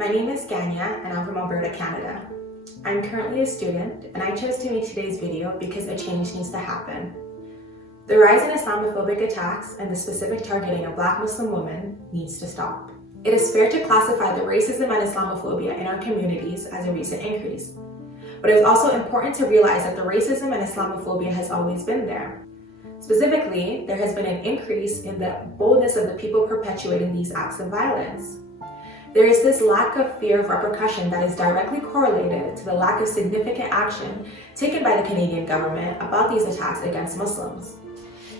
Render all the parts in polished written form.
My name is Ganiyat and I'm from Alberta, Canada. I'm currently a student and I chose to make today's video because a change needs to happen. The rise in Islamophobic attacks and the specific targeting of Black Muslim women needs to stop. It is fair to classify the racism and Islamophobia in our communities as a recent increase. But it is also important to realize that the racism and Islamophobia has always been there. Specifically, there has been an increase in the boldness of the people perpetuating these acts of violence. There is this lack of fear of repercussion that is directly correlated to the lack of significant action taken by the Canadian government about these attacks against Muslims.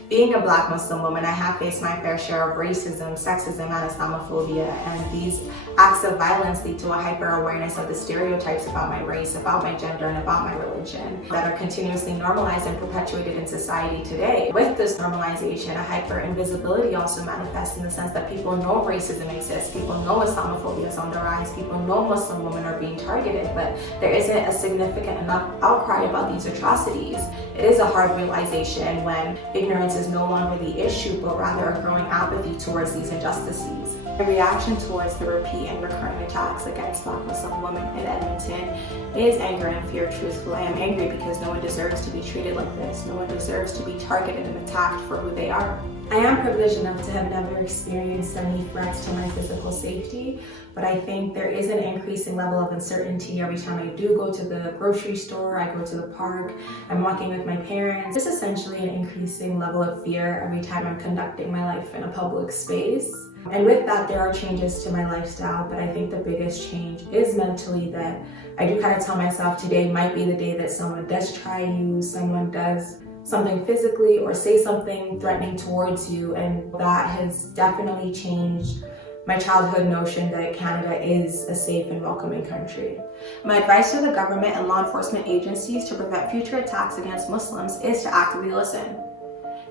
Being a Black Muslim woman, I have faced my fair share of racism, sexism, and Islamophobia, and these acts of violence lead to a hyper-awareness of the stereotypes about my race, about my gender, and about my religion that are continuously normalized and perpetuated in society today. With this normalization, a hyper-invisibility also manifests in the sense that people know racism exists, people know Islamophobia is on the rise, people know Muslim women are being targeted, but there isn't a significant enough outcry about these atrocities. It is a hard realization when ignorance is no longer the issue, but rather a growing apathy towards these injustices. The reaction towards the repeat and recurring attacks against Black Muslim women in Edmonton is anger and fear, truthfully. I am angry because no one deserves to be treated like this. No one deserves to be targeted and attacked for who they are. I am privileged enough to have never experienced any threats to my physical safety, but I think there is an increasing level of uncertainty every time I do go to the grocery store, I go to the park, I'm walking with my parents. There's essentially an increasing level of fear every time I'm conducting my life in a public space. And with that, there are changes to my lifestyle, but I think the biggest change is mentally, that I do kind of tell myself today might be the day that someone does try you, someone does something physically or say something threatening towards you, and that has definitely changed my childhood notion that Canada is a safe and welcoming country. My advice to the government and law enforcement agencies to prevent future attacks against Muslims is to actively listen.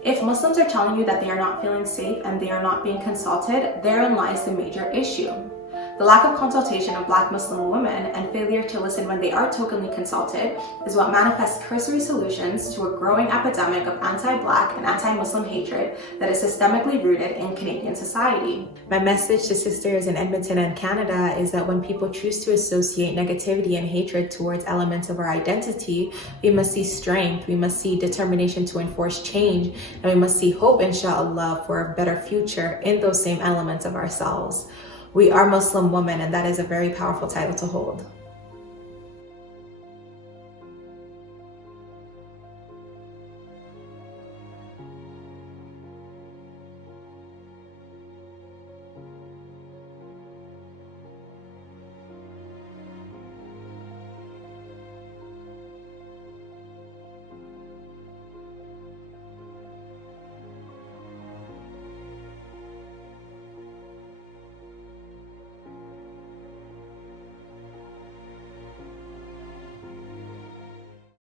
If Muslims are telling you that they are not feeling safe and they are not being consulted, therein lies the major issue. The lack of consultation of Black Muslim women and failure to listen when they are tokenly consulted is what manifests cursory solutions to a growing epidemic of anti-Black and anti-Muslim hatred that is systemically rooted in Canadian society. My message to sisters in Edmonton and Canada is that when people choose to associate negativity and hatred towards elements of our identity, we must see strength, we must see determination to enforce change, and we must see hope, inshallah, for a better future in those same elements of ourselves. We are Muslim women, and that is a very powerful title to hold.